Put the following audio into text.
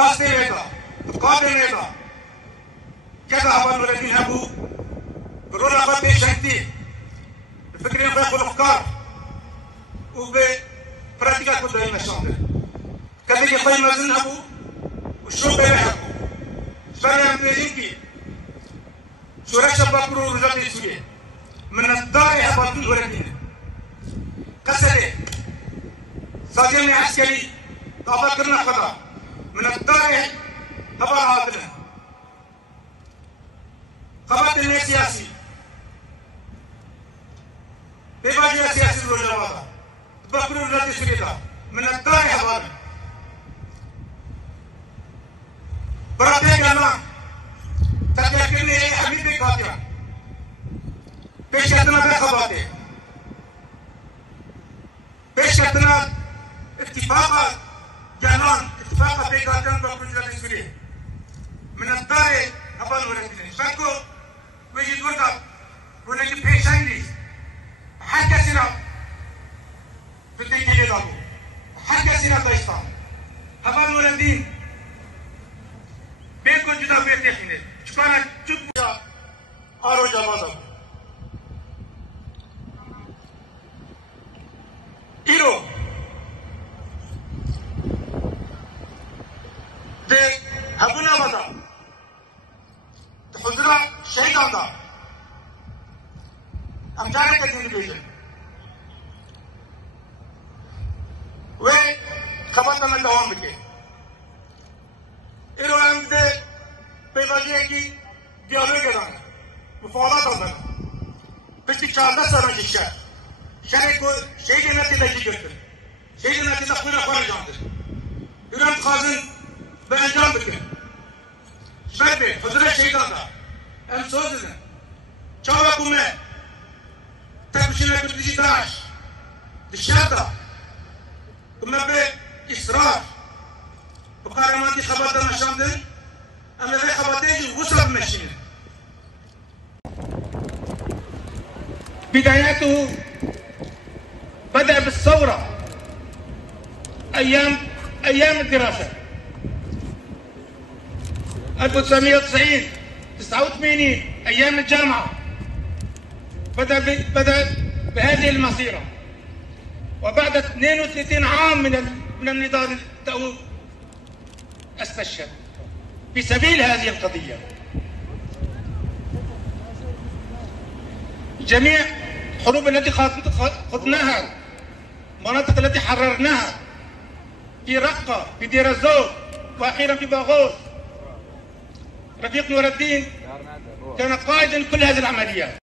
قاصدي هذا قادم هذا كذا هبل ولكن هبو برونا خاطر شنتي الفكرين خاطر الافكار وببراتيكا كل دايما شامل كذلك يخيم مازن هبو والشرب يحبو شباب امريكي شورى شباب برو رجال سوريا من الدار هبطوا الولدين قسري صديقني عسكري طابقنا خضر من الدار طبعا عادلنا خبرت سياسي بيباجي سياسي الوجه بكرو رجال سوريا من الدار هبطوا براتي كلام تذكرني حبيبي قاتل بيشتنا بخباته بيشتنا اتفاق جنان اتفاق بيقاتل بكرة السورية من الدار هبل ولدين شكو ويجي ورقة ونجي بيشاندي حتى سنا بتيجي لابو حتى سنا دايستان هبل ولدين بيكون جدا بيتخينه شكانا تشوف آرو جوازه إيرو ده هبونا وضع تحضر شهيدان ده أمجارة كتنبيجن وخبرنا من دوام بكي إيرو هم ده بيباجيه کی دیالوگ دارن مفاوضات دارن پشتی 14 سال جیشه شهر کو شهید نتی داشتی گرفت شهید نتی دخمین خارج جانده ایران خازن به انجام بکن شبه به حضور شهیدان دا ام سوزدن چاوا کومه تبشینه کردیجی داعش دشهر دا کومه به اصرار بقارمانتی خبر دا نشاندن أنا ذي خبطيجي وصل مشينا بداياته بدأ بالثورة أيام الدراسة 1990 89 أيام الجامعة بدأ بهذه المسيرة وبعد 32 عام من النضال التأويل استشهد في سبيل هذه القضية. جميع الحروب التي خضناها، المناطق التي حررناها في رقة، في دير الزور، وأخيرا في باغوث، رفيق نور الدين كان قائدا كل هذه العمليات.